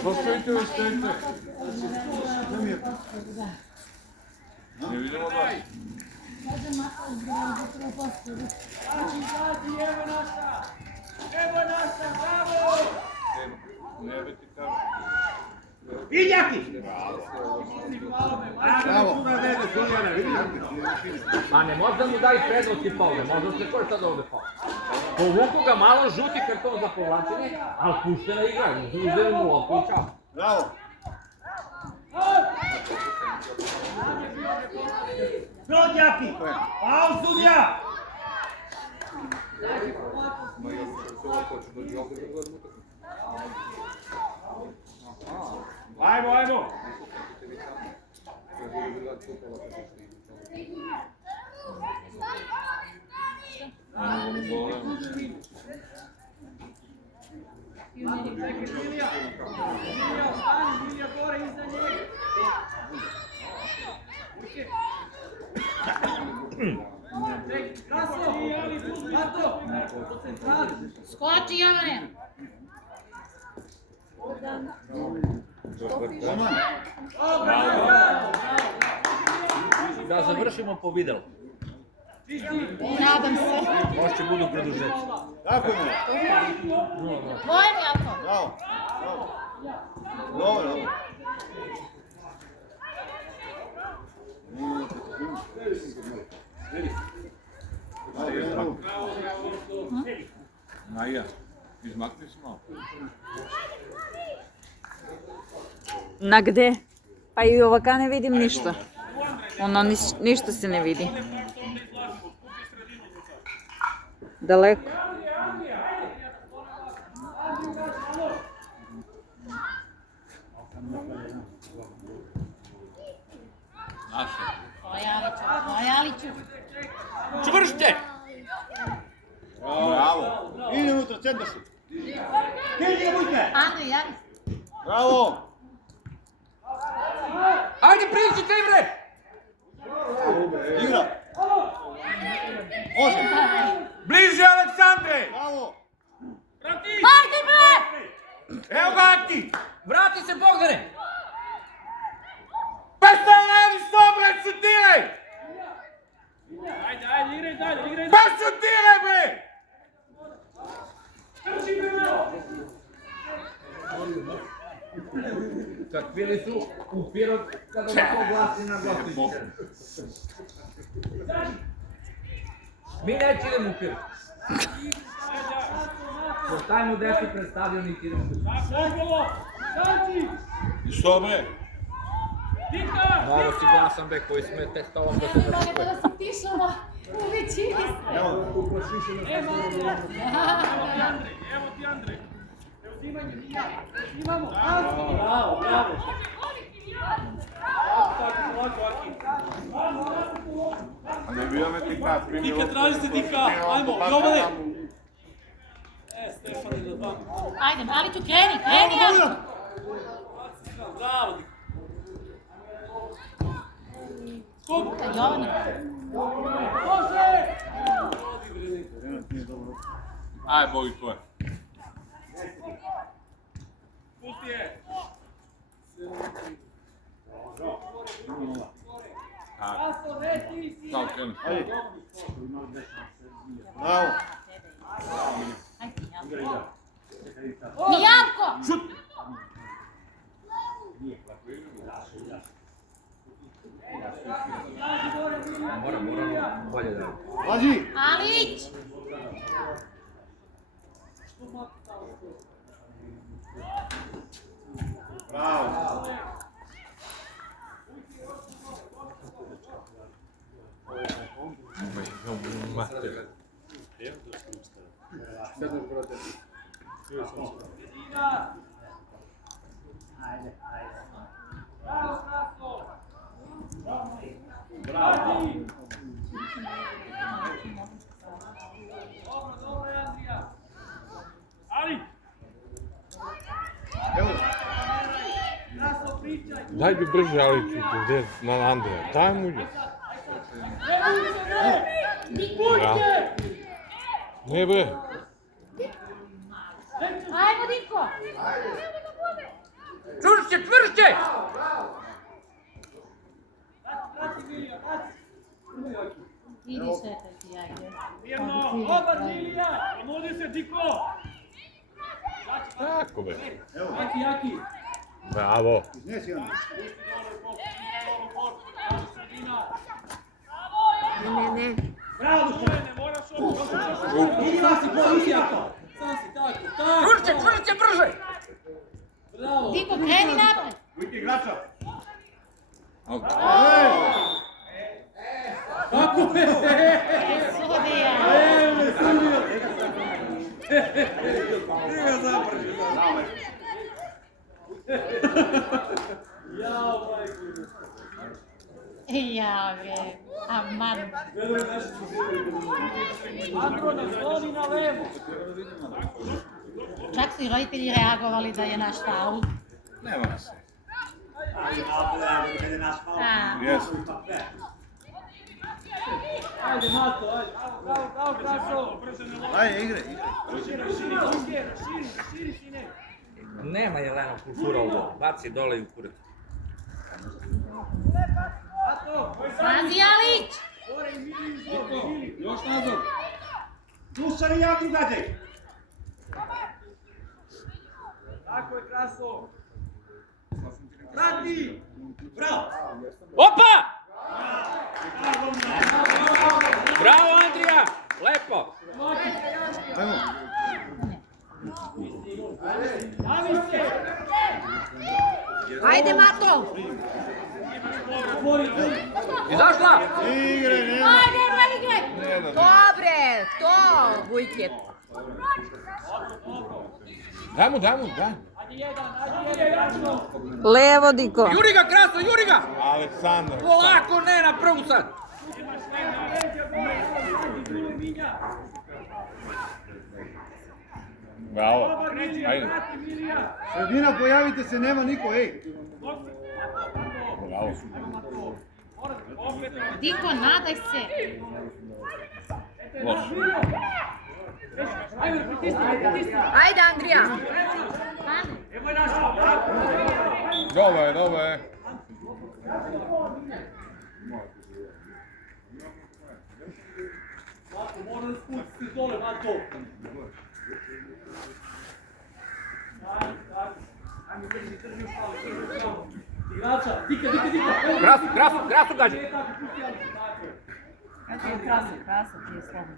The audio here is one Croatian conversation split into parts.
Što stojite u stojite? Ne vidimo vas. Evo naša, bravo! Ne biti tamo. Iljaki! Bravo. Ma ne možda mu daj prednosti faule, možda se ko je sad ovde faul. Povuku ga malo žuti karton za povlačenje, ali puštena igra, uzeli mu loptu i čao. Bravo. Prođaki! Faul sudija! Ajmo, ajmo! Milija, ostani, Milija gore iza njega. Krasno, Mato, do centrali. Skoči, Jovane! Da završimo po videlu. Nadam se. Možda budu produžeci. Tako mi je. Tvoje mi, Jako. Bravo. Dobro, dobro. Maja, izmakni se malo. Na gde? Pa i ovaka ne vidim ništa. Ono, ništa se ne vidi. Daleko. Naša. Ojaliću. Čvršće! Bravo. Ide unutra, centar šut. Gdje budite? Anu, Jani. Bravo. Ajde, pričite, bre! Igra. Može. Bliže, Aleksandre! Bravo. Ajde, bre! Evo ga, Aki! Vrati se, Bogdane! Pa šta radiš to, bre, šutiraj! Ajde, igraj dalje. Pa šutiraj, bre! Čak bili su u Pirot kada ga to glasi na glasiće. Mi neće idemo u Pirot. Postajmo deci pred stadion i idemo u Pirot. I što bre? Malo si glasan, bre, koji sme testovan da se Mogu zašupuje. da se tišamo u većini ste. Evo ti Andrej. Preuzimanje, Milija. Imamo. Bravo. A ne bio me ti kad primio... Ti kad tražite ti ka, ajmo, Jovane. Stefan je do dva. Ajde, Maliću, kreni, Jani. Bravo. Skok. Jovane. Može! Aj, Bogi tvoje. Pusti je. Krasno, reti si. Kao krenu. Bravo. Mijanko! Moram bolje da... Pazi. Malić! Bravo. Bravo, Krasno. Bravo. Dobro, Andrija. Ali! Evo. Krasno pričaj. Daj bi brže Aliću, gdje na Andreja. Daj mu je. Pušće! Ne bre. Ajmo, Dinko! Diko! Čvršće, čvršće! Prati Milija, prati. Idi šetaj ti, ajde. Mirno, dobar Milija. Pomodi se, Diko. Tako be. Jaki, jaki. Bravo. Iznesi onda. Ne. Bravo, Dušan. Ne moraš ovo. Idi vas i pozici, jako. Sam si, tako, tako. Čvršće, čvršće, brže! Bravo. Diko, kreni napred! Uvijek igrača. Kako je? Sudija! Jao, majko. Ja, bre, aman. Andro, nasloni na levo. Čak su i roditelji reagovali da je naš faul. Nema se. Jesu. Ajde, Mato, ajde. Bravo, Kraso. Ajde, igre. Širi, sine. Nema Jelena kultura ovo, baci dole i u kuret. Mato. Pazi, Alić! Gore i Mili, Mili. Još nazad. Dušan i jako gađaj. Tako je, Kraso. Prati. Bravo. Opa! Bravo, Andrija! Lepo! Ajmo. Javi se. Ajde, Mato! Izašla! Igre, nema. Ajde, igraj! Dobre, to, Vujket. Daj mu, daj. Ajde, jedan. Levo, Diko. Juri ga, Kraso, juri ga! Aleksandar. Polako, ne na prvu sad! Bravo. Ajde. Sredina, pojavite se, nema niko, ej. Bravo. Diko, nadaj se! Loš. Ajde, Andrija. Dobro je. Moram spustiti dole, Mato. Ajme, drži u šalu. Igrača, dika. Krasu gađa! Krasa ti je slobodno.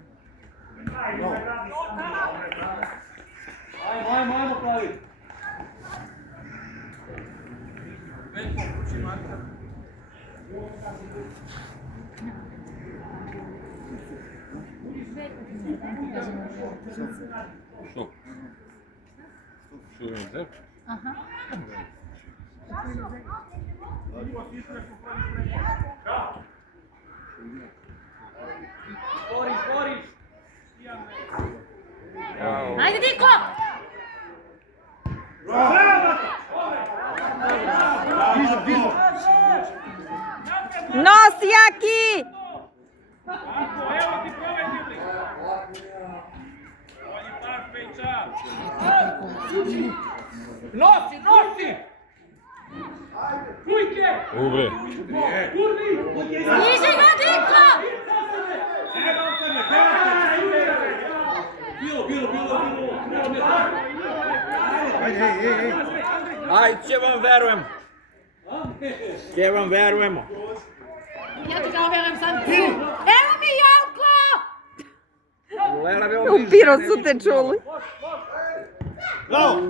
Ajmo, plavi. Što? Što je zep? Aha. Boriš. Ajde, Diko! Blizu. Nos, Jaki! Evo ti povedili. On je tak peča. Nosi! Kujke! Ubre. Kurni! Stiži ga, Diko! Bilo. Ajde, ej. Aj, će vam verujemo. Ja ti ga verujem sam tu. Evo mi Jelko! Lela bi U Pirosu te čuli. Bravo.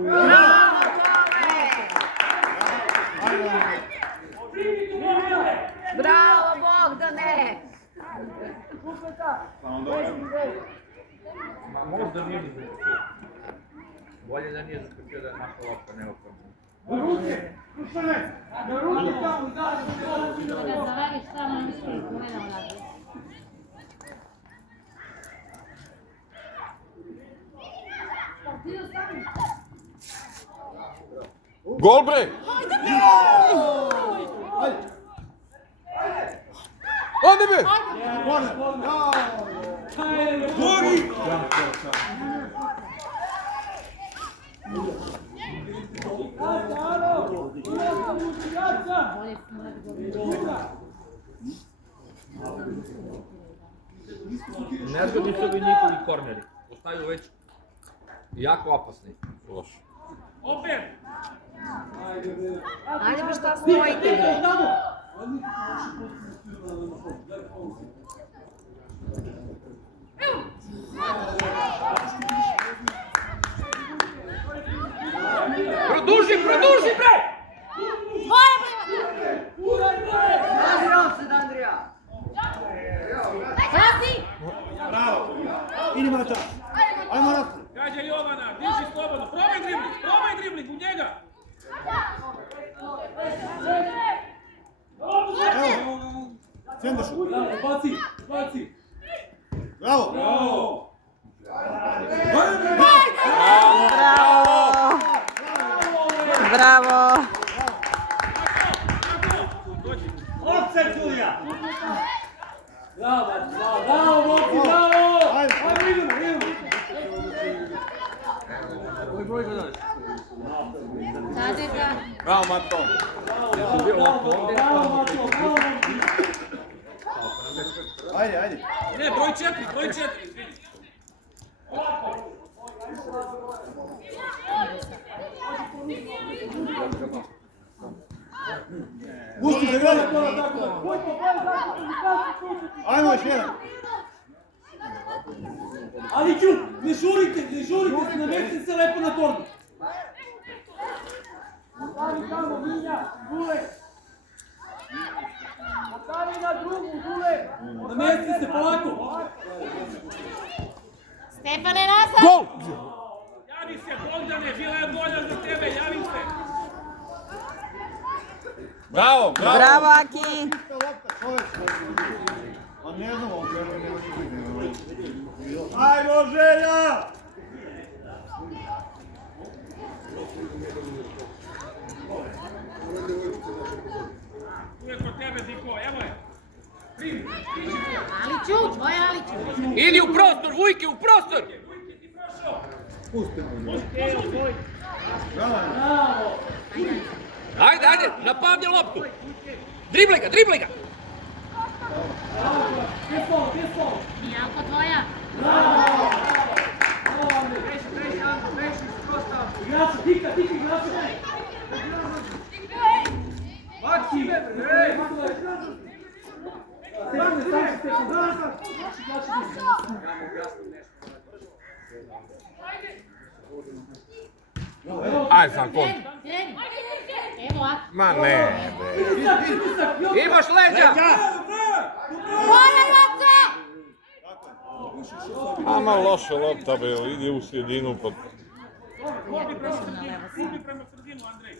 Bravo, Bogdane! Ma možda nije ni zaskočio. Bolje da nije zaskočio da je naša lopta neophodna. Da zavariš samo na misli, gledam na to. Gol bre! Ode be! Gori! Nezgodni su ovi njihovi korneri. Ostaju već jako opasni. Loše. Opet! Ajde bi šta stojite. Produži bre! Moje prima! Krasi! Bravo. Idi Mata. Ajmo naprijed. Gađa Jovana, diži slobodno. Probaj dribling u njega. Evo. Sendašu. Bravo, baci. Bravo. Bravo. Bravo! Bravo, momci, bravo! Ajde. Ajmo, idemo. Sada ga. Bravo, Mato. Bravo, Mato. Ajde. Ne, broj 4. Pusti se gledaj. Ajmo još jedan. Ali ću, ne žurite, nametite se lepo na torbu. Ostavi tamo, Minja, Dule. Ostavi na drugu, Dule. Nametite se polako. Stefane, nazad! Gol! Javi se, Bogdane, bila je bolja za tebe, javi se. Bravo. Bravo, Aki! Ista lopta, čoveče. A ne znam, on treba nema nikog. Ajmo, Želja! Tu je kod tebe, Diko, evo je. Primi. Aliću, tvoje Aliću. Idi u prostor, Vujke, u prostor! Bravo. Ajde, napavlja loptu! Driblaj ga! Mijalko, tvoja. Igrači, Dika, igrači. Maksim! Ajde sam kon. Kreni. Evo ovako. Ma ne, be. Imaš leđa! Moje Joce! Ama loša lopta, be. Ide u sredinu. Pa... Kupi prema sredinu, Andrej.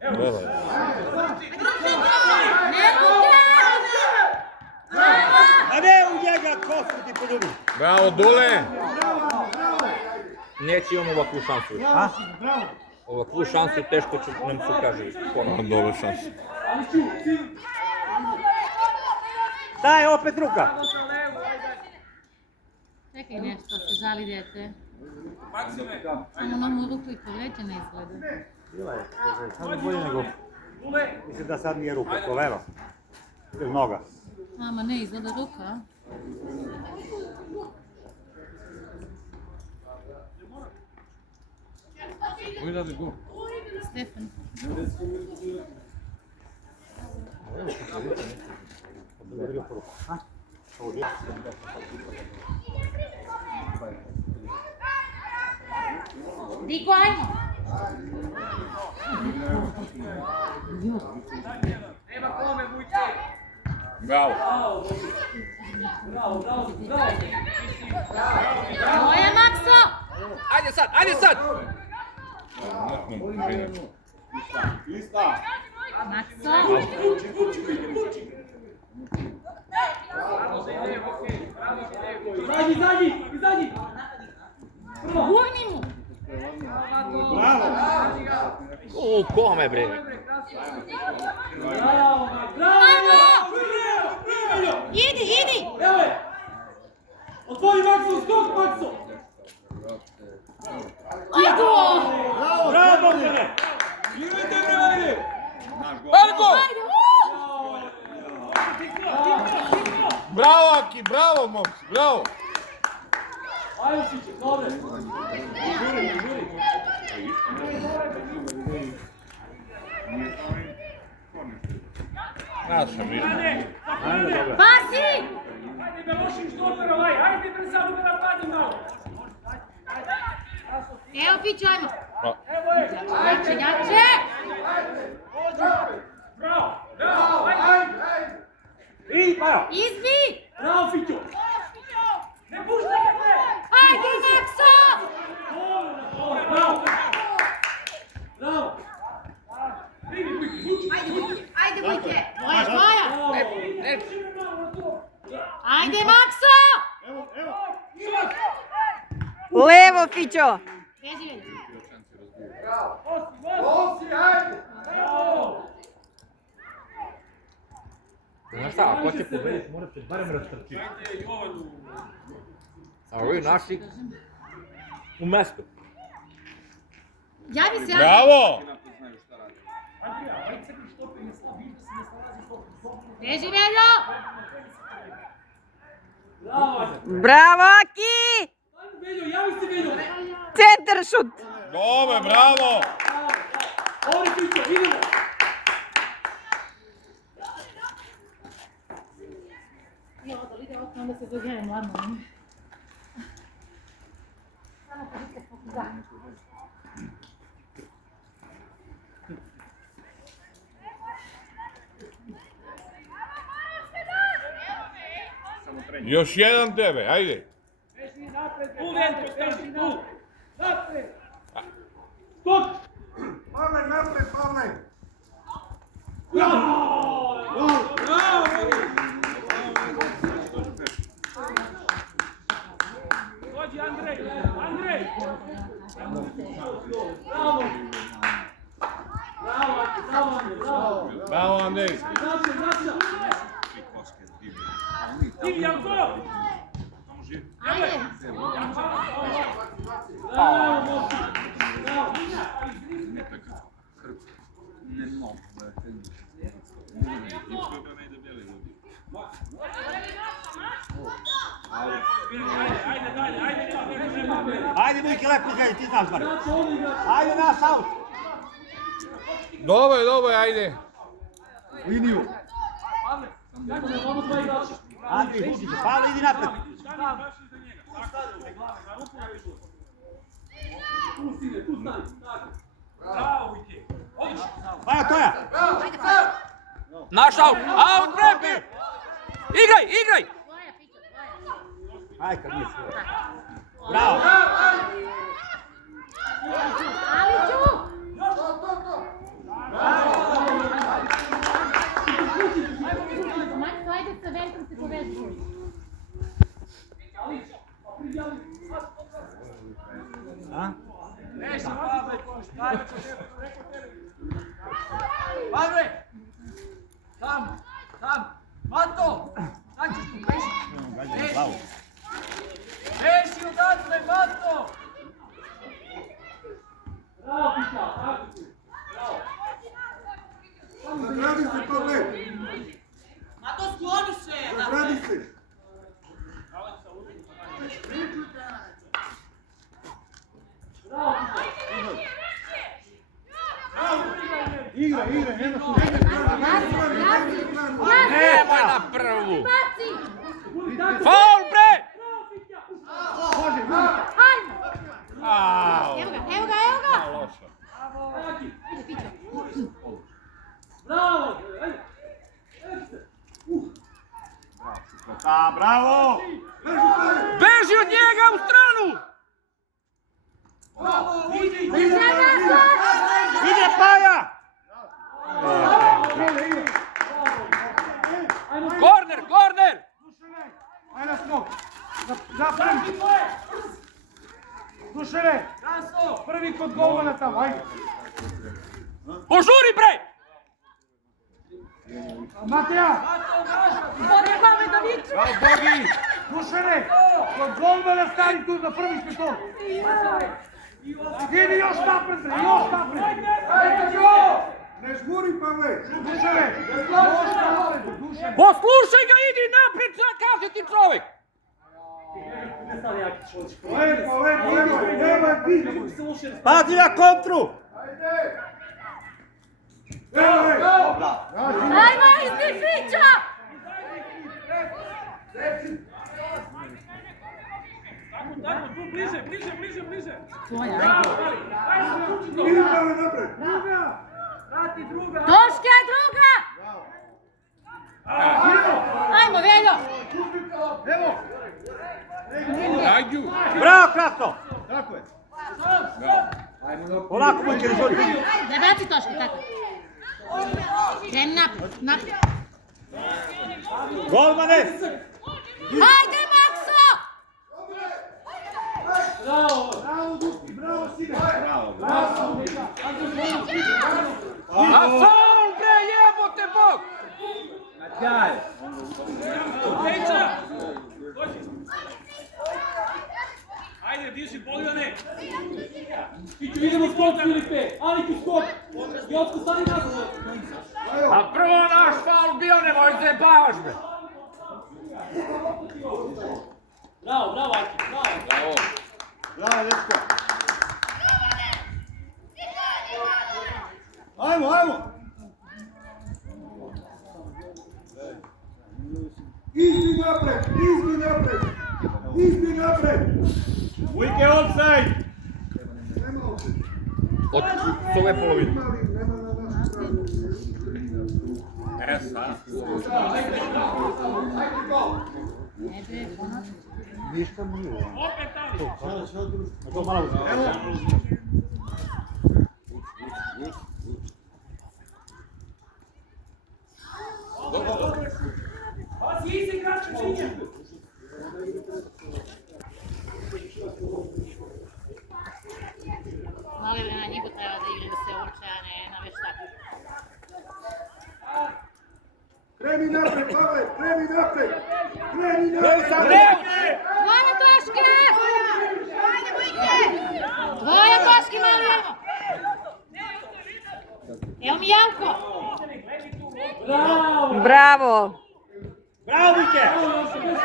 Gledaj. A ne u njega, kosu ti poljubi. Bravo, Dule. Neće imamo ovakvu šansu. Bravo. Ovakvu šansu teško će nam se kaže. Dobre šanse. Daj, opet ruka. Čekaj nešto, se žali djete. Samo na mu ruku i povređena izgleda. Bila je, sad bolje nego... Mislim da sad nije ruka, koleno. Ili noga. Mama, ne izgleda ruka, a? Stefan. Diko, ajmo! Bravo. Moje, Makso! Ajde sad! Makso! Izađi! Gurni mu! U kome bre? Ajmo! Idi! Evo je! Otvori Makso, skok Makso! Ajde! Bravo, Bogdane! Živite bre! Bravo! Bravo, Aki, bravo, momci, bravo! Ajde, Fiće, dobre. Naša mi. Pasi! Ajde, Belošić, dobar ovaj. Ajde, bre, samo da napadne malo. Evo Fićo, ajmo. Evo je. Jače, jače! Bravo, bravo, ajde. I, Majo. Izbi! Bravo, Fićo. Ne puštaj ga, bre. Ajde, Makso! Bravo. Bravo. Ajde, Vujke! Moja! Ajde, Makso! Levo, Fićo! Beži, Velja. Znaš šta, ako će pobediti, morate barem rastrčiti. A ovi naši u mestu. Javi se, javi. Bravo! Beži, Veljo! Bravo, Aki! Veljo, javi se, Veljo. Centar šut! Dobre, bravo! Ovdje, Fićo, idemo. Onda se dođe normalno. Još jedan tebe, ajde. Tu, Veljko, staži, tu. Napred. Skok. Pavle, napred, Pavle! Bravo! Bravo, dođi, Andrej. Andrej. Bravo. Bravo, Aki, bravo, Andrej, bravo. Bravo, Andrej. Naša, naša. Idi, Janko. Ajde! Bravo, moći. Bravo. Ajde, dalje, ajde. Ajde, Vujke, lepo izgledi, ti znaš bar. Ajde, naš aut. Dobro, dobro, ajde. Liniju. Kako ne, ono dva igrača. Andrej, Vukić, Pavle, idi napred. Tu stine, tu stani. Bravo, Vujke. Odlično. Majo, Toja. Naš aut! Aut, bre! Igraj, igraj! Tvoja, Fićo, tvoja. Aj, kad nije sve. Bravo. Aliću! Makso, ajde sa Veljkom se poveži. A? Pavle! Sam! Mato! Sad ćeš tu peši! Peši odatle, Mato! Bravo, Pika! Tako ti! Bravo! Nagradi se, Pavle. Mato, skloni se! Nagradi se. Bravo, Igra, nema tu. Nemoj na prvu! Baci! Faul, bre! Može, Vujke. Hajmo! Au. Evo ga! Loša. Ide, Fićo. Bravo! Da, bravo. Beži od njega u stranu! Ide Paja. Korner! Ajde na smog. Zapri. Dušene. Prvi kod golmana tamo, ajde. Požuri, bre! Mateja. Bravo, Bogi. Dušene. Kod golmana stani tu na prvi špitol. Idi još napred, bre, još napred. Ne žmuri, Pavle! Poslušaj ga, idi naprijed, sad kaže ti čovjek! Lepo, nemoj ti! Pazi na kontru! Ajmo, izbi Fića! Tako, tu bliže. Tvoja, ajde. Idi Pavle napred! Toška, druga! Ajmo, Veljo! Evo! Ajde. Bravo, Krasto! Tako je! Polako, Vujke, izvoli! Da baci Toška, tako. Kreni naprijed. Golmane! Ajde, Makso! Bravo, Duški, bravo, sine! A faul, bre, jebote Bog! Ajde, diži, Boljane. Fiću, idemo skok, Filipe. Aliki, skok. Jotko, stani nazad. A prvo naš faul bio, nemoj se bavaš, bre! Bravo, Aliki, bravo. Bravo, dečko! Ajmo! Izbi napred! Vujke, offside! Od ove polovine. Sad. Ne, bre, ponašaj. Opet tamo. To malo Pazi, izi, kraće, činje. Malo je na njegu treba da igra da se uče, a ne na veštaku. Kreni napred, Pavle! Kreni napred! Tvoja Toške! Tvoja Toške, mali, ajmo! Evo mi Janko! Bravo! Bravo, Vujke!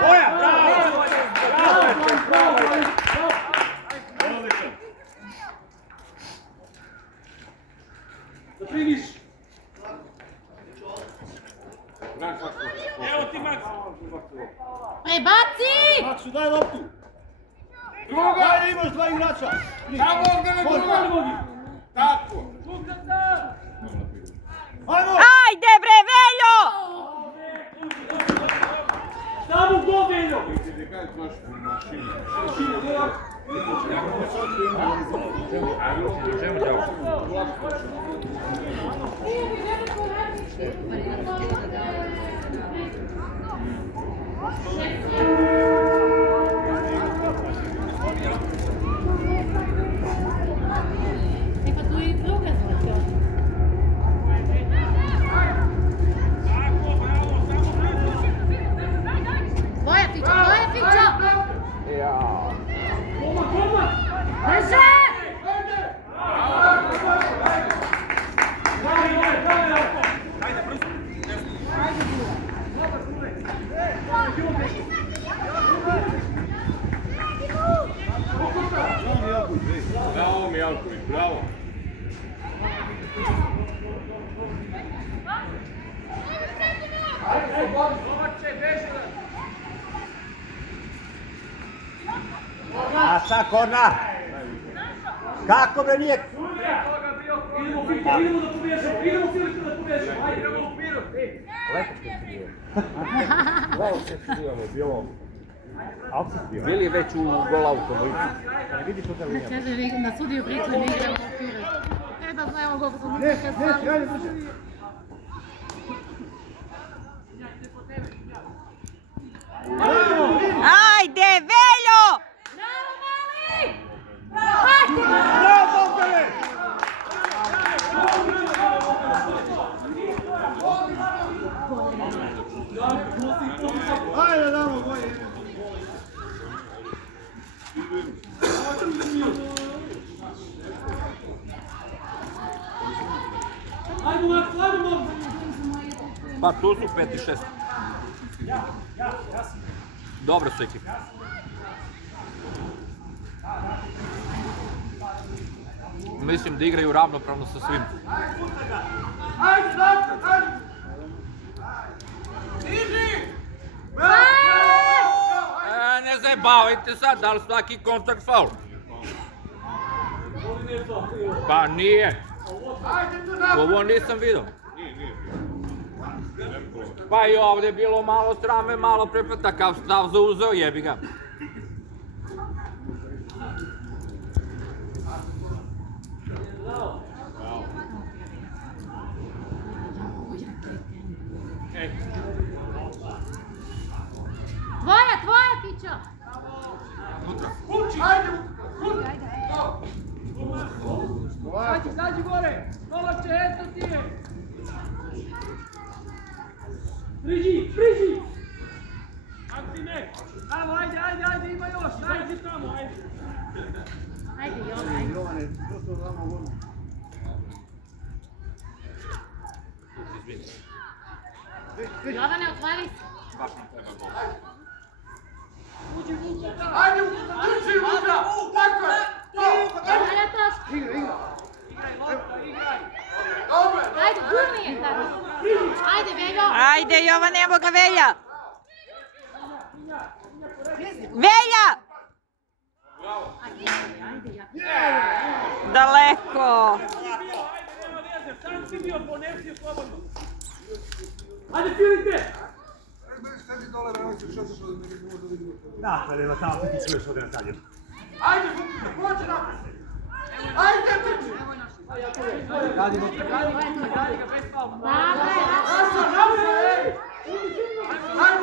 Oja, bravo! Odličan! Da finiš. Evo ti, Max. Prebaci! Maksu, daj loptu! Druga! Ajde, imaš dva igrača! Tamo gdje ne druga! Tako! Ajmo! Ajde bre, Veljo! Tamo go, Veljo! E pa tu i druga zvuči. Tvoja Fića! Brže! Bravo, Mijalković, bravo! A sad korna! Kako bre nije? Idemo da pobježemo, idemo Filipe da pobježemo, ajde. Bravo, se čujemo, bilo... Bili je već u golautom. Ne vidi što da linija. Kaže, na sudiju priča, mi igramo u okviru. E da znamo koliko smo Ne, ajde, brže! Ajde, Veljo! Bravo, mali! Bravo, Bogdane! Ajde, damo bolje! Ajmo, Pa tu su 5 i 6. Dobre su ekipe. Mislim da igraju ravnopravno sa svim. Ne zajebavajte sad, da li svaki kontakt faul? Pa nije. Ovo nisam vidio. Pa i ovdje je bilo malo srame, malo pre, takav stav zauzeo, jebi ga. Tvoja, Pićo! Ajde, zađi gore! Novače, eto ti je! Priđi! Maksime! Bravo, ajde, ima još! Ajde tamo, ajde! Ajde, Jovan. Jovane, što to znamo godinu? Jovane, otvori se. Ajde, utrči, Luka! Tako je! Ajde, to. Igraj! Ajde, gurni je tako. Ajde, Veljo. Ajde, Jovane, evo ga Velja. Velja! Daleko. Sam si bio, ponesi je slobodno! Ajde, Filipe! Da, vedela, tamo ti čuješ ovdje na sadnju. Ajde, Vukine, pođe napred! Ajde, trči! Radi ga bez palma. Nasa, napred! Ajde!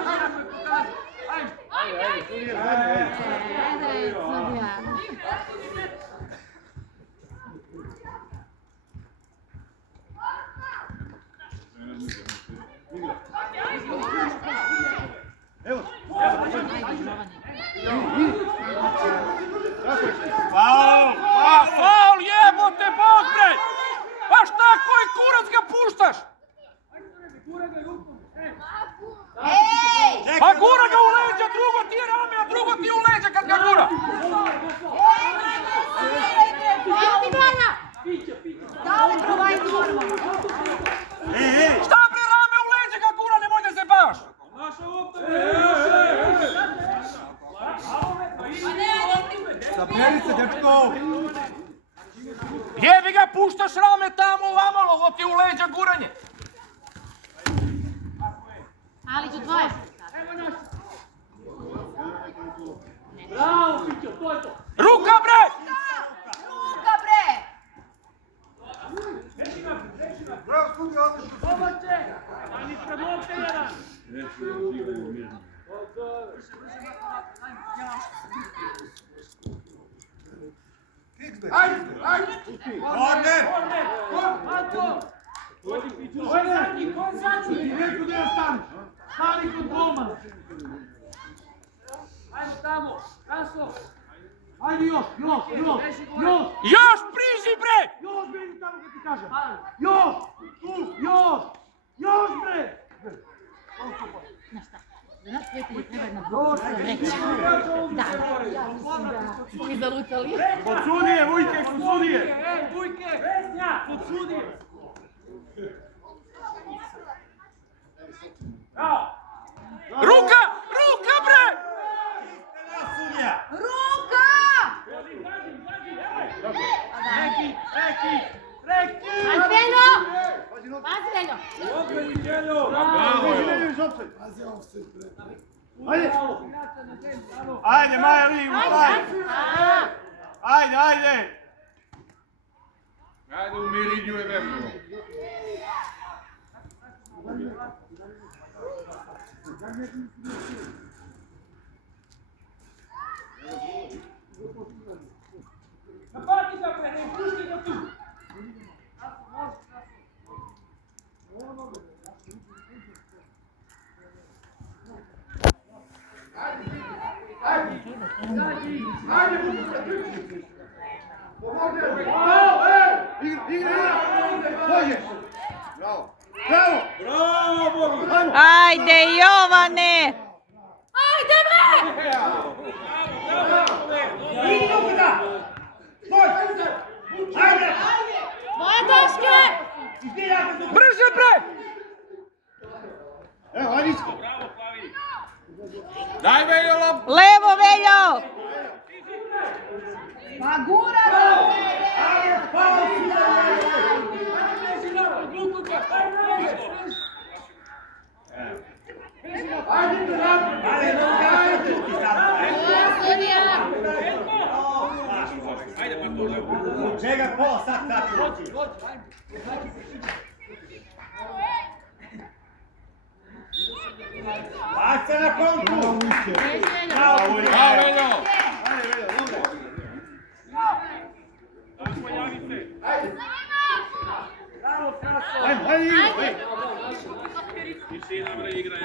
Evo! A faul jebote bog bre! Pa šta koji kurac ga puštaš? Pa gura ga u leđa, drugo ti je rame, a drugo ti je u leđa kad ga gura! Šta bre rame u leđa ga gura, nemoj da se bavaš! Zapljeni se, dečko! Jebi ga, puštaš rame tamo ovamo, ovo ti je u leđa guranje! Ali ću tvoje. Bravo, Pićo, to je to! Ruka bre! Bravo, studi, odlično! Domaće! Ajde, ispred lopte jedan! Ajde! Korner! Mato! Ko je zadnji? Direktno gdje staneš? Stani kod golmana! Ajde tamo! Raso! Ajde još! Još priži bre! Još bili tamo kad ti kažem! Još! Još bre! Znaš šta? Za nas prijatelji treba jedna blok reći. Da, ja mislim da smo mi zalutali. Kod sudije, Vujke, kod sudije! Ej, Vujke! Vesnja! Kod sudije! Bravo! Ruka bre! Reki! Pazi, Veljo! Pazi, Veljo! Ajde, Maja, vi, ajde! Ajde, umiri nju je vepno. Napadi ga pre, ne pušti ga tu! Igra! Bravo! Bravo! Bravo, Bogi! Ajde, Jovane! Ajde bre! Vidi Luka! Stoj! Ajde! Tvoje Daške! Brže, bre! Evo, ajde isko. Daj Veljo loptu! Levo, Veljo! Pa gura! Čega pola sad tako? Baca na kontu! Bravo, Daj Veljo! Ajde, Veljo, dobro. Ajmo, ajde, ajde. Tišina, bre, igra.